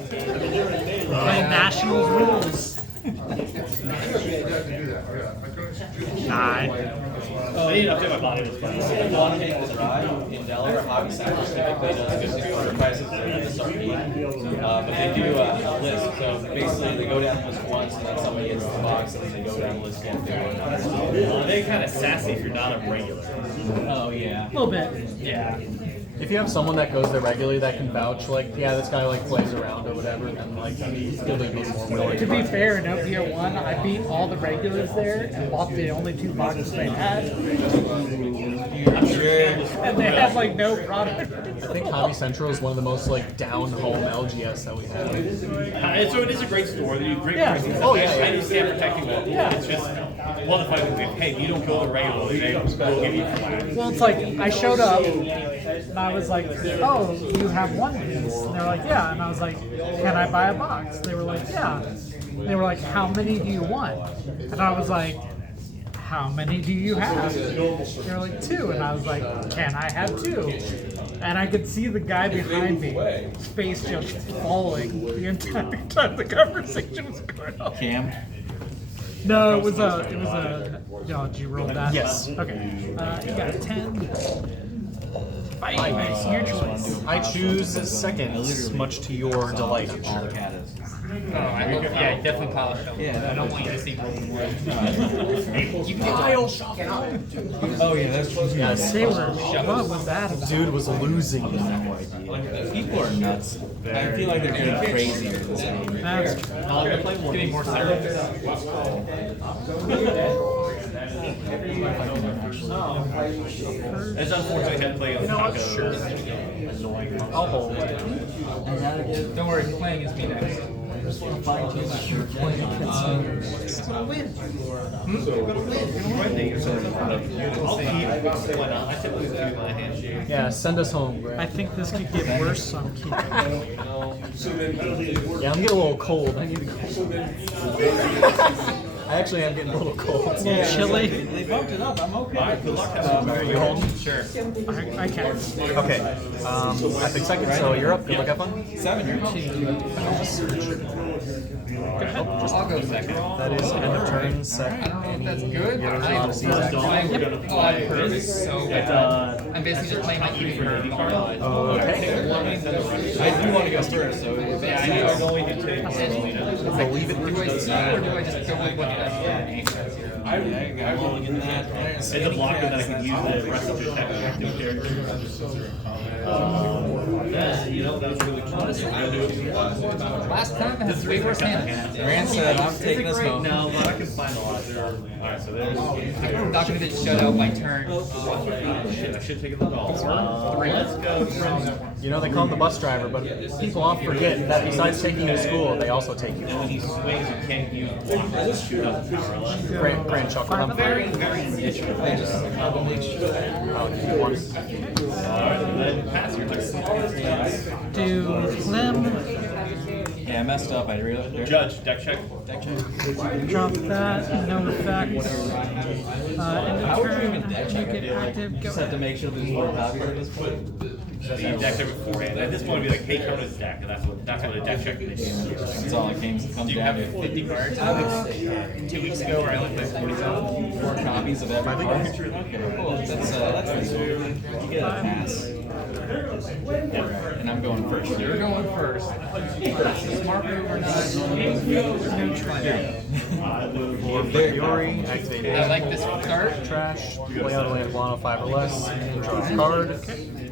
Playing Nationals rules. 9. I need to update my body with fun. In Delaware, Hobby Center typically does good order prices at the start meeting. But they do a list. So basically, they go down the list once, and then somebody gets the box, and then they go down the list again. They're kind of sassy if you're not a regular. Oh, yeah. A little bit. Yeah. If you have someone that goes there regularly that can vouch, like, yeah, this guy like plays around or whatever, then like he'll be more willing. To be fair, in OP01, I beat all the regulars there and bought the only 2 boxes they had. I'm sure. And they had like no product. I think Hobby Central is one of the most like down home LGS that we have. So it is a great store. They do great Yeah. pricing. Oh, yeah, I yeah. understand protecting them. Yeah. It's just one of the fight with hey, if you don't go the regular, they will give you flat. Well, it's like I showed up and I was like, "Oh, you have one piece?" And they're like, "Yeah." And I was like, "Can I buy a box?" They were like, "Yeah." They were like, "How many do you want?" And I was like, "How many do you have?" They were like, 2. And I was like, "Can I have 2?" And I could see the guy behind me, his face just falling the entire time the conversation was going on. Cam? No, it was a. Oh, did you roll that? Yes. Okay. You got a 10. Nice, your choice. I choose seconds, much to your delight, I'm All the sure. cat is. Oh, I hope, yeah, definitely polish them. Yeah. I don't want you to see broken wood. You can Oh, yeah, that's Yes. They were. What was that about? Dude was losing. People are nuts. I feel like they're getting crazy with this game. That's true. Give me more syrup. It's unfortunate I had to play on taco. Sure. I'll hold. Don't worry, he's playing against me next. Yeah, send us home, Brad. I think this could get worse, so I'm keeping it. Yeah, I'm getting a little cold. I need to go. I actually am getting a little cold. A little chilly. They bumped it up. I'm okay. You home? Sure. I can. Okay. I think second, so you're up. Good luck, have fun. 7, you're I'll go second. That is end of turn, second. I don't know if that's good. Yeah, there's a I'm lot of C's actually. playing so bad. I'm basically just playing my even curve. Okay. I do want to go first, so Yeah, I know I'm going to take Believe it. Do I see or do I just go with what the name says here? I will get that. It's a blocker that I can use the rest of your active character. You know, that was really cool. Last time I had 3 worse hands. Rand said, I'm taking us home. No, but I can find a lot. Alright, so there's. I'm not going to shut out my turn. Shit, I should take a look. Let's go from. You know, they call him the bus driver, but people often forget that besides taking you to school, they also take you And when home. he swings, you can't use blockers. Grand chuckle. I'm Very niche. I just make sure. Then pass your turn. Do Clem Yeah, I messed up. I realized. Judge, deck check. drop that? No effect. End of turn. Make it active. Just Go. have to make sure there's more copies at this point. The deck check beforehand. At this point, it'd be like, hey, count his deck, and that's what a deck check is. That's all it comes Do you down have to. 50 cards? 2 weeks ago, where I only played 47. 4 copies of every card. Cool. That's you get a pass. And I'm going first. You're going first. Smart move or not? Fury, activated. I like this start. Trash, play out a land, one 5 or less, draw a card.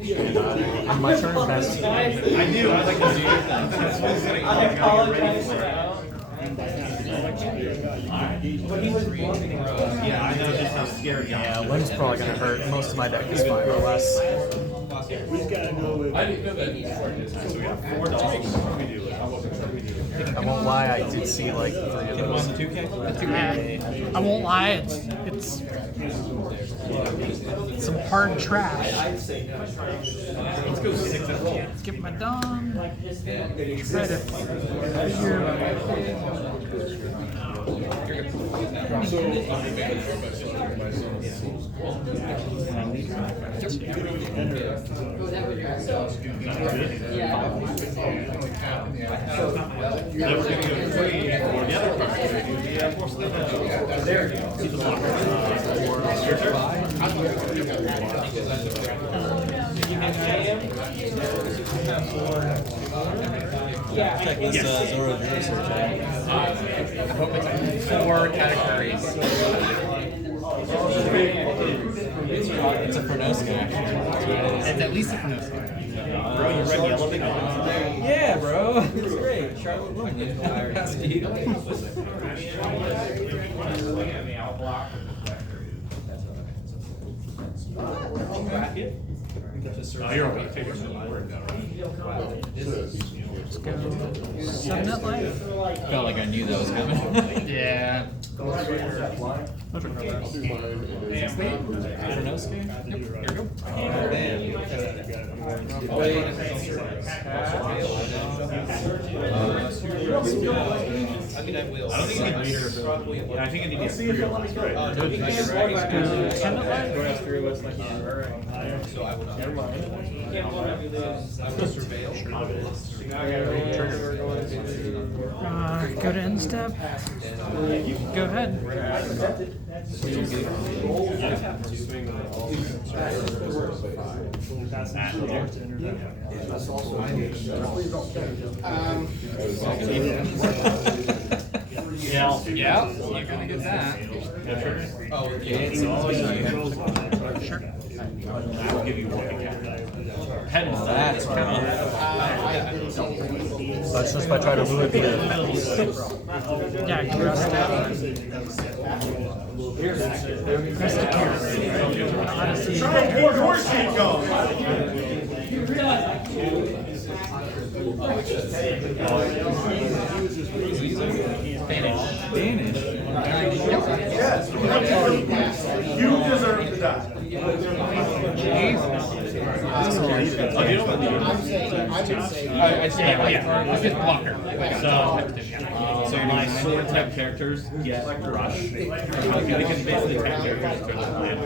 On my turn, best. I do. I like to do that. That's what's going to get ready for it. Yeah, I know just how scared you are. Yeah, Limb's probably gonna hurt. Most of my deck is 5 or less. I didn't know that. So we got 4 dogs. What do we do? won't lie, I did see like 3 of those. The 2K. I won't lie, it's some hard trash. Let's go 6 out of 10. Let's get my done. Try to Then we're going to go 3 for the other part. Yeah, of course. See the blocker. Your turn. Check this Zoro research out. I hope it's 4 categories. It's a Pronosca, actually. It's at least a Pronosca. Bro, you read yellow big ones? Yeah, bro. It's great. Charlotte Woman. That's deep. Oh, you're okay. Take your time. let's go 7 net life. Felt like I knew that was coming. Yeah. Pronosca? Here we go. I mean, I will. I don't think you need leader. Yeah, I think you need to get 3 or less, right? Let's go 10 net life. So I will not. I will surveil. Go to end step. Go ahead. Yeah. Yeah, you're gonna get that. Oh, yeah. It's always Sure. That will give you 1 again. 10 is that is That's just by trying to move it via the fence. Yeah, rest step. Rest the carrot. Odyssey. Danish. You deserve to die. I just can't wait. It's just blocker. So my sword type characters get rush. They can basically attack characters to the land.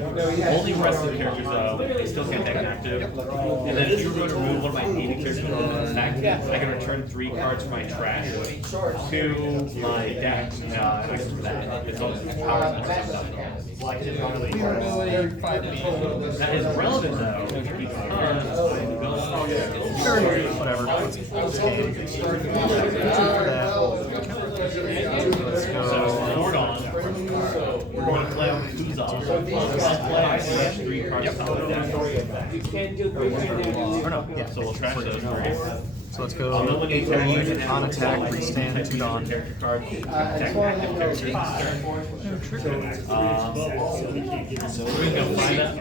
Only rested characters though, they still can't take an active. And then if you were going to remove one of my native characters from an attack, I can return 3 cards from my trash to my deck. Next to that, it's all power. That is relevant though, because Whatever. so Mordon, we're going to play on Kuzan. I'll play 3 cards top of the deck. Or no, yeah. So we'll trash those 3. So let's go 8 on attack, freestand, 2 Dawn. Character card, attack active characters. So we're going to go find that.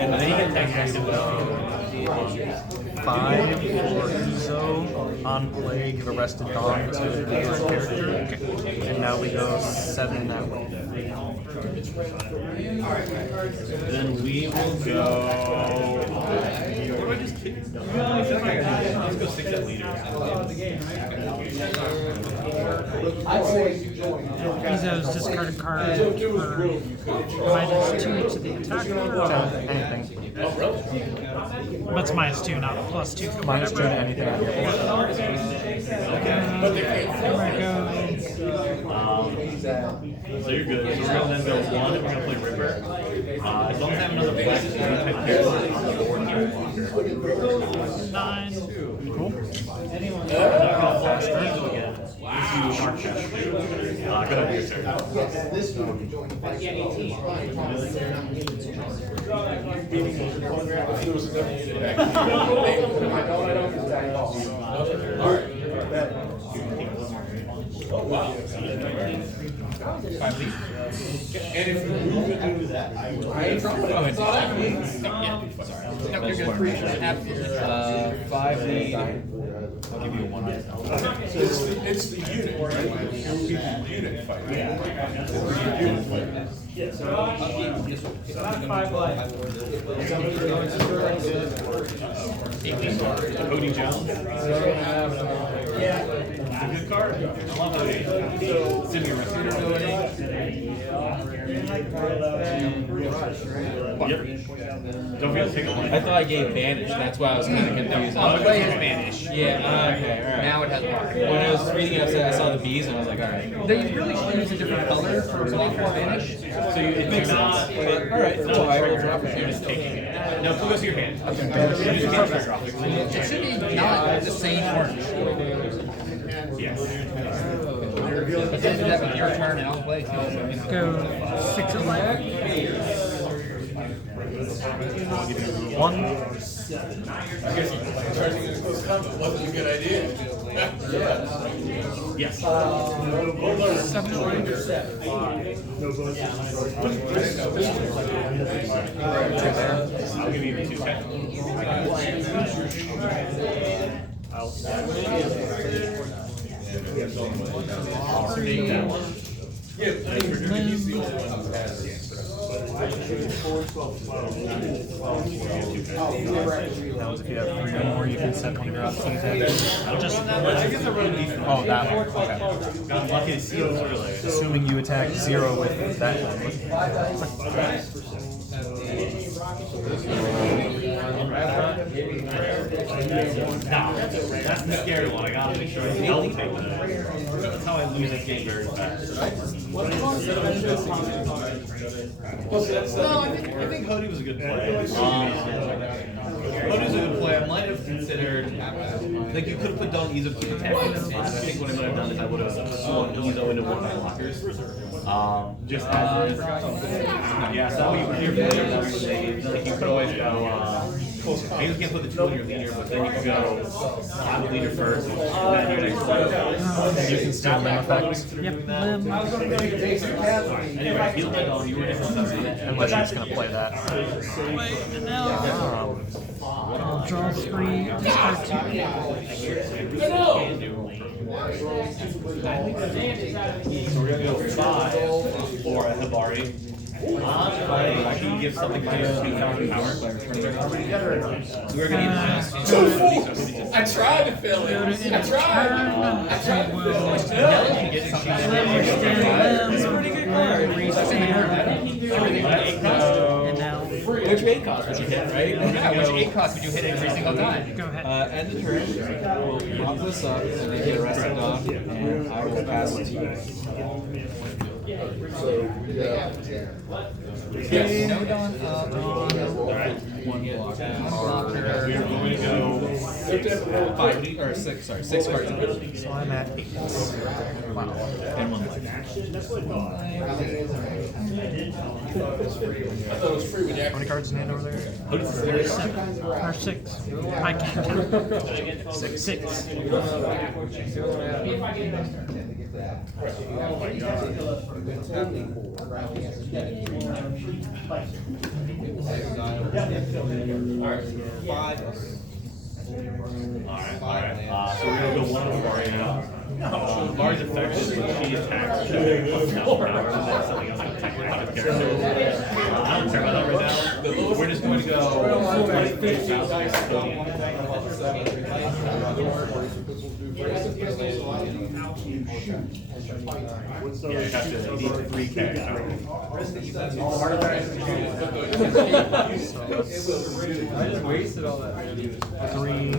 And then you can attack active though. 5 for Uzo, on play, give a rested Dawn to the different character. And now we go 7 that way. Then we will go. What do I just kick? Let's go 6 at leader. Izo's discard a card for -2 to the attack roll. Anything. But it's -2, not a +2. -2 to anything on your board. So you're good. So we're going to then go 1 and we're going to play Ripper. As long as I have another black type character on the board, you blocker. 9. Cool. Fast turn again. This you mark cash. Go ahead, your turn. And if you move it into that, I would. Oh, it's not. Sorry. No, you're good. After 5 lead. I'll give you a 1. It's the unit, right? It would be the unit fight. Cody Jones. It's a good card. I love it. Send me a rest. Yep. Don't forget to take a one. I thought I gave Banish, that's why I was kind of confused. Oh, play is Spanish. Yeah, okay, alright. Now it has block. When I was reading it, I saw the bees and I was like, alright. They really should use a different color for Spanish. So it makes sense. Alright, so I will drop it. You're just taking it. No, go to your hand. You just can't drop it. It should be not the same orange. Yes. But then do that with your turn and I'll play. Go 6 of life. 1. Wasn't a good idea. Yes. 7 of life. I'll give you 2 10. I'll take that one. That was if you have 3 or more, you can set one of your options. Just I guess I run decent. Oh, that one. Okay. Got lucky to see it earlier. Assuming you attack 0 with that one. Nah, that's the scary one. I gotta make sure I don't take that. That's how I lose this game very fast. No, I think Hody was a good play. Hody's a good play. I might have considered, like, you could have put down Izo to keep attacking. And I think what I might have done is I would have swung Izo into one of my blockers. Just as is. Yeah, so you could always go, maybe you can't put the 2 on your leader, but then you can go on the leader first, and then your next play. You can still limb effects. Yep, limb. Anyway, heal my dog, you were different. Unless you're just going to play that. Wait, and now I'll draw 3, discard 2. So we're gonna go 5 for a Hibari. I can give something minus 2,000 power. So we're gonna need minus 2,000. I tried to fill it. I tried. And now, Which 8 cost would you hit, right? Yeah, which 8 cost would you hit every single time? go ahead. End the turn. We'll prop this up and then get arrested off, and I will pass it to you. No Dawn up. Alright. One blocker. We're going to go 5 or 6. Sorry, 6 cards. So I'm at 8. Wow. And 1 life. How many cards in hand over there? Or 6. I can't count. 6. Alright. So we're gonna go 1 Hibari now. Hibari's effective when she attacks. She plus 1,000 power, and then something else can attack with character. I don't care about that right now. We're just going to go 20,000. Yeah, you have to need 3 characters. 3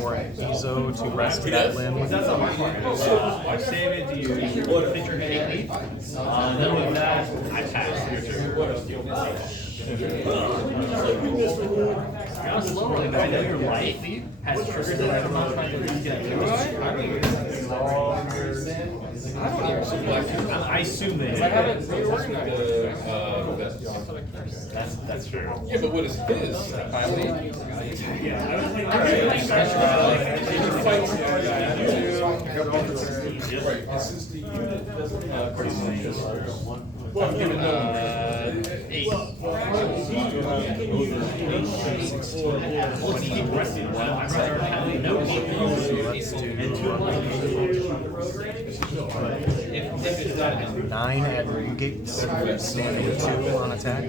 for Izo to rest that limb. That's on my part. I save it to you. Hit your hand. Then with that, I pass your turn. I know your life has triggers that I'm not trying to get. I assume they do. That's true. Yeah, but what is his? Eight. Nine at Newgate, standing 2 on attack.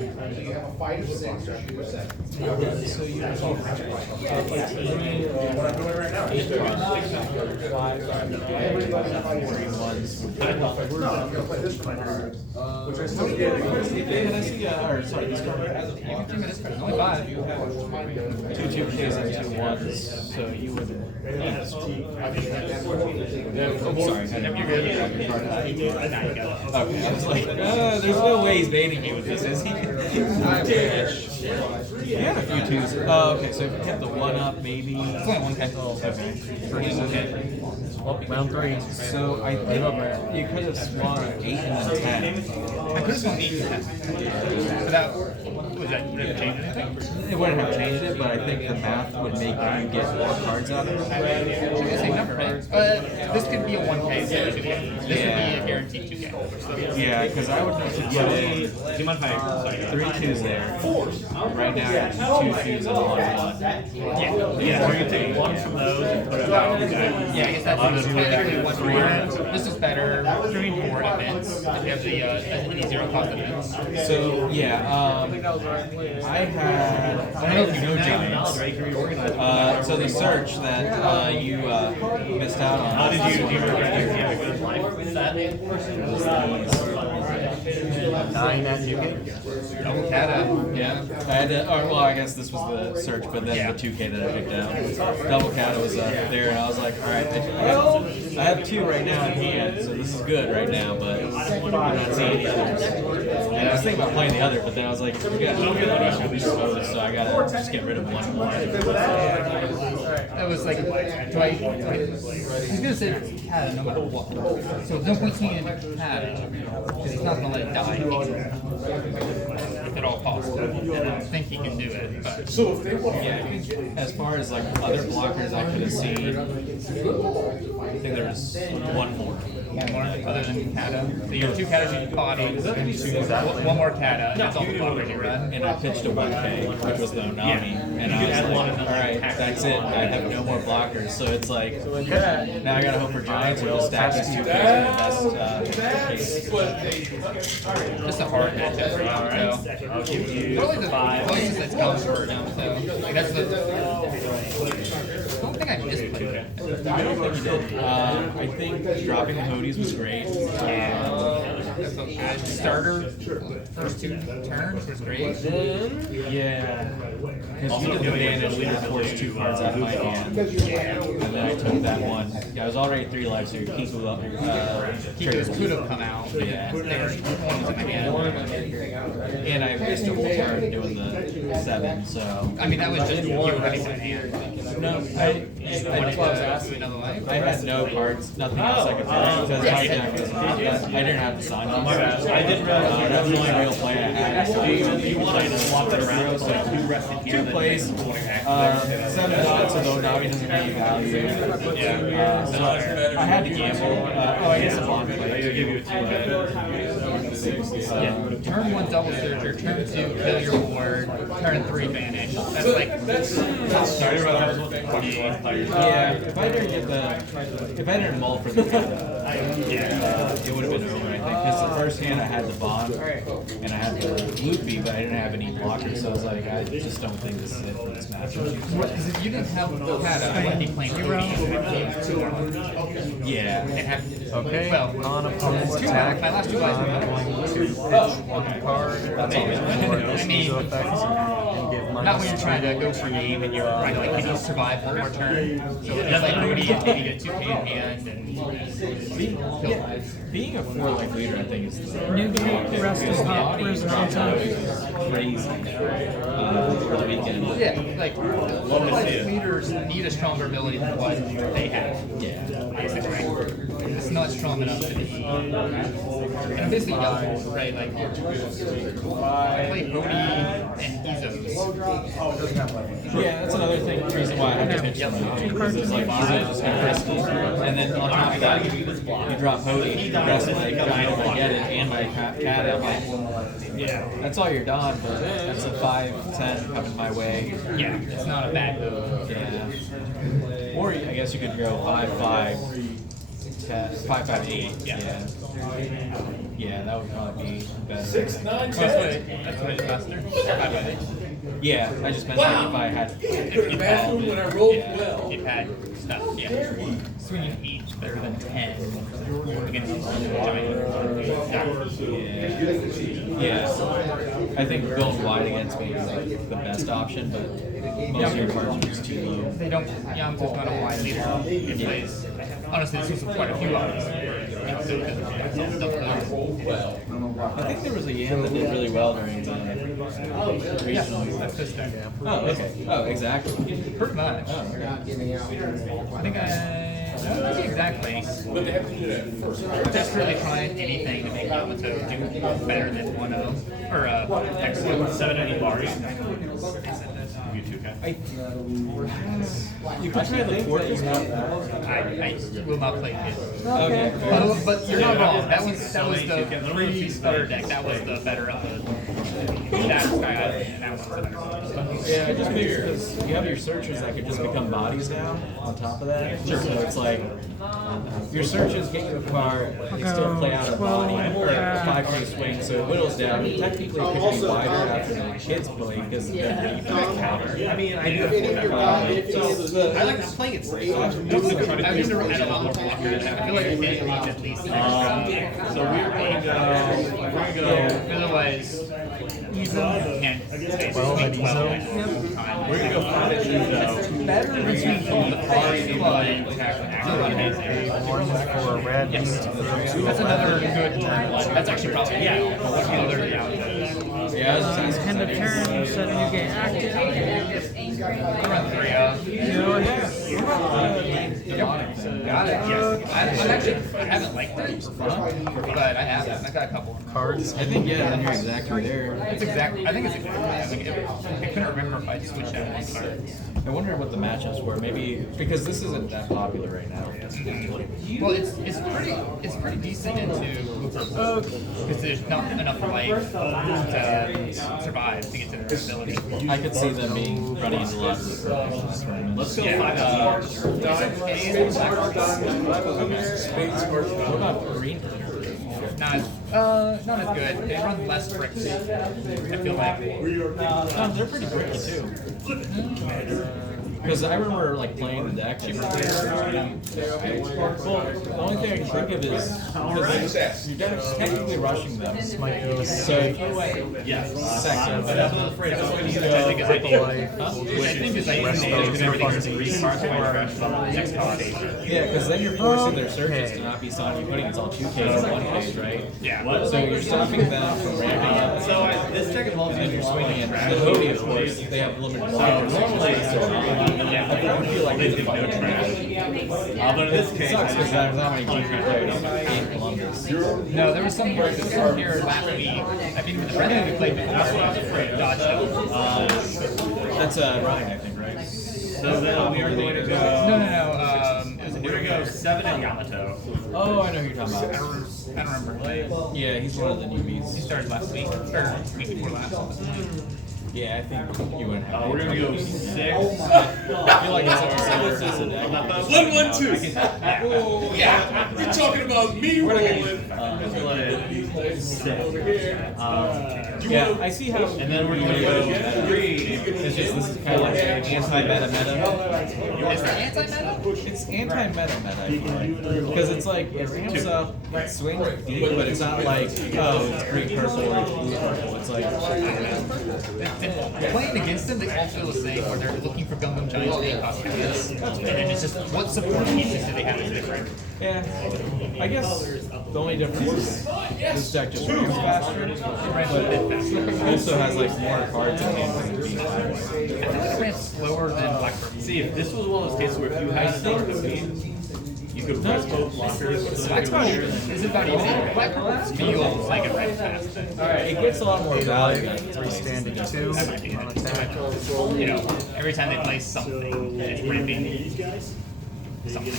Sorry, this card has a block. Only 5. You have 2 2Ks and 2 1s, so you would. Oh, sorry, you're good. Okay, I was like, there's no way he's baiting me with this, is he? Yeah, a few 2s. Okay, so if you hit the 1 up, maybe. It's only 1K. Round 3. So I think you could have swung 8 and 10. I could have gone 8 to 10. But that would have changed anything? It wouldn't have changed it, but I think the math would make you get more cards out of it. It's the same number, right? This could be a 1K instead of 2K. This would be a guaranteed 2K. Yeah, because I would need to put in 3 2s there. Right now, I have 2 2s and 1 1. Yeah, so you can take 1 from those and put it out. Yeah, I guess that's technically 1 for your. This is better for events if you have the any 0 cost events. So, yeah, I had, I don't know if you know Giants. So the search that you missed out on. How did you do your life with that? 9 at Newgate. Double Kata, yeah. I had to, well, I guess this was the search, but then the 2K that I picked out. Double Kata was there, and I was like, alright, I have 2 right now in hand, so this is good right now, but I'm not seeing any others. And I was thinking about playing the other, but then I was like, we got no good so I gotta just get rid of 1 more. That was like, do I he's gonna say Kata no matter what. So there's no point seeing him Kata, because he's not gonna let it die if at all possible. And I think he can do it, but. Yeah, as far as like other blockers I could have seen, I think there was 1 more. One more other than Kata. So you have 2 Katas you caught on, and 1 more Kata, and that's all the blockers you run. And I pitched a 1K, which was the Onami, and I was like, alright, that's it, I have no more blockers, so it's like, now I gotta hope for Giants or just stack these 2Ks in the best case. Just a hard matchup for you, so. I'll give you Probably the 5. closest that's come for now, so. Like, that's the. I don't think I misplayed it. I don't think you did. I think dropping the Hoodies was great. Starter, first 2 turns was great. Yeah. Because you did the advantage to force 2 cards out of my hand. And then I took that 1. Yeah, I was already 3 lives, so your Kiku up. Kikus could have come out. Yeah. They were 1s in my hand. And I missed a whole turn doing the 7, so. I mean, that was just you having in hand. No, I had no cards, nothing else I could play because my deck was not that. I didn't have the sign on. I didn't realize That was the only real play I had. you wanted to swap it around, so 2 rested here. 2 plays, 7 dots, although Navi doesn't have any value. So I had to gamble. I guess a bond play. I'll give you a 2. Turn 1 double searcher, turn 2 kill your ward, turn 3 vanish. That's like. Yeah, if I didn't mull for the it would have been over, I think. Because the first hand I had the bond and I had the loopy, but I didn't have any blockers, so I was like, I just don't think this is it for this matchup. Because if you didn't have Kata, I wouldn't be playing OP. Yeah. Okay, Well, on opponent's attack, my last 2 lives I'm were going to pitch 1 card, that's all, for this Ezo effect, and give not when you're trying to go for game and you're trying to like, can you survive 1 more turn? So it's like Rudy and maybe get 2K in hand and kill lives. Being a 4-life leader, I think, is Newgate, rest is not prison on time. crazy for the weekend. Yeah, like, low-life leaders need a stronger ability than what they have. Yeah. Basically. It's no not strong enough to defeat. And basically yellow, right? Like, I play Oden and Ezos. Yeah, that's another thing. Reason why I have to pitch because it's like Ezo just kind of risky, and then on top of that, you drop Hody, the rest of my kind of I get it, and my cat. I'm like, yeah, that's all you're done, but that's a 5-10 coming my way. Yeah, it's not a bad move. Yeah. Or I guess you could go 5-5. 5-5-8. Yeah. Yeah, that would probably be better. 6, 9, 10. That's what it's faster. 5-5-8. Yeah, I just meant like if I had. The bathroom when I rolled well. It had stuff, yeah. Swinging each better than 10 against giant. Yeah. I think going wide against me is like the best option, but most of your cards are just too low. They don't. Yamamoto's not a wide leader. He plays. Honestly, this is quite a few odds. I think there was a Yam that did really well during the regional. That's this deck. Oh, okay. Oh, exactly. Pretty much. Oh, okay. I think not exactly. But they have to do that first. Desperately trying anything to make Yamamoto do better than 1-0. Or, excellent. 7 bars. You too, okay? You could try the Fortress now. I will not play it. Okay. But you're not wrong. That was the pre-stutter deck. That was the better of the that Sky Island, and that was the better one. Yeah, I just figured because you have your searchers that could just become bodies now on top of that. So it's like your searches get you a card, they still play out a body or a 5K swing, so it whittles down. Technically, it could be wider after the kids play because then you back counter. I mean, I do have I like to play it safe. I've never had a lot more blockers. I feel like it needs at least. So we're gonna go. Otherwise, Ezo can't stay Well, sweet then 12 Ezo. We're gonna go find it Ezo. Better between the party flying One for a red. That's another good turn. That's actually probably, yeah. Other Yeah, I was just asking. End of turn, you said you get active. Run 3 up. Got it. Yes. I haven't liked it, but I haven't. I got a couple Cards. I think yeah, then you're exactly there. It's exactly. I think it's exactly. I couldn't remember if I switched out one card. I wonder what the matchups were. Maybe because this isn't that popular right now. Well, it's pretty decent into because there's not enough life to survive to get to their ability. I could see them being running into lots of tournaments. Let's go find What about green? Not as good. They run less bricks. I feel like. No, they're pretty bricky too. Because I remember like playing the deck. Well, the only thing I can think of is because you're technically rushing them. So second. I think it's Yeah, because then you're forcing their searches to not be signed. You're putting it's all 2Ks in one case, right? Yeah. So you're stopping them from ramping up. So this deck involves And you're swinging it. The Hody, of course, they have limited blockers. I feel like it's no trash. But in this case, sucks because there's not many GP players in Columbus. No, there was some here last week. I think with the friend we played before, I was afraid of dodge them. That's Ryan, I think, right? So then we are going to go. No. We're going to go 7 at Yamato. Oh, I know who you're talking I about. don't remember. Yeah, he's one of the He newbies. started last week, or week before last. Yeah, I think you wouldn't have. We're going to go 6. I feel like it's such a similar system deck. 1-1-2. Yeah, you're talking about me rolling. Yeah, I see how. And then we're going to go 3. It's just this is kind of like an anti-meta meta. Is it anti-meta? It's anti-meta meta, I feel like. Because it's like it ramps up, it swings deep, but it's not like it's green purple or it's blue purple. It's like Playing against them, they all feel the same, where they're looking for Gundam Giants being costumes. And then it's just, what support pieces do they have that's different? yeah. I guess the only difference is this deck just ramps faster, but it also has like more cards in hand. I think it ran slower than Black Purple. See, if this was one of those cases where if you had another defeat, you You could press both blockers. This is about even feels like a red fast thing. It gets a lot more value. Three standing 2 on attack. You know, every time they play something, it's ripping something.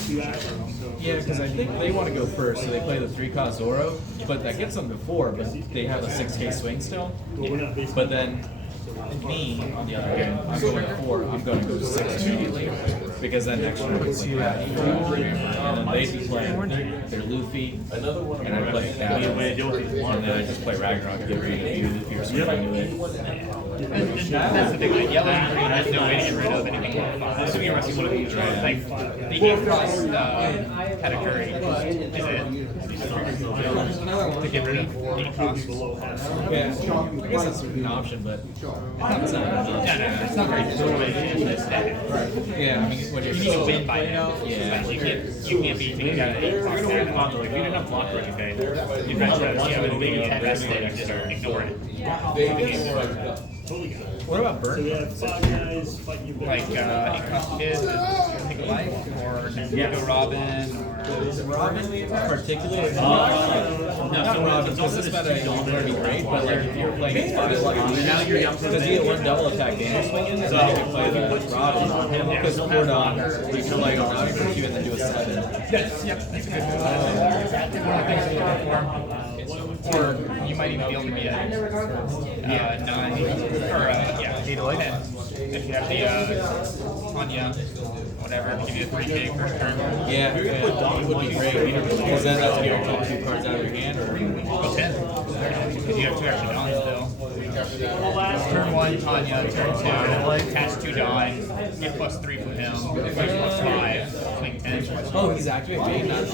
Yeah, because I think they want to go first, so they play the 3-cost Zoro, but that gets them to 4, but they have a 6k swing still. But then me, on the other hand, I'm going 4, I'm going to go 6 immediately, because then next one puts you at 4, and then they play their Luffy, and I play Battle, and then I just play Ragnarok to get rid of you, Luffy, or swing into it. And that's the thing, like yellow and green, there's no way to get rid of anything more fun. Assuming you're resting one of these, right? Like, the 8-cost category is it to get rid of 8-cost. Yeah, I guess that's an option, but it's not enough. No, it's not very good. It's that. Yeah, I mean, when you're You need to win by now. Yeah. You can't be thinking about it. You're gonna win on like, if you didn't have block or anything, you'd rest that one, and maybe 10 rest it and just ignore it. What about Burn? Like, 8-cost kid, take a life, or Nico Robin, or. Robin particularly? Not Robin, because this meta is going to be great, but like if you're playing it now you're young, because you get 1 double attack damage swinging, so you can play the Robin on him, because Cordon, you can play Robin for Q and then do a 7. Yes, yep, that's a good one. One of the things to go for. Or you might even be able to be at 9, or 8 to 10. If you have the Anya, whatever, give you a 3K first turn. Yeah, it would be great, because then that's when you're taking 2 cards out of your hand, or Go 10. Because you have 2 extra Dons still. Turn 1, Anya, turn 2, cast 2 Don, get +3 from him, +5, swing 10. oh, he's activating, not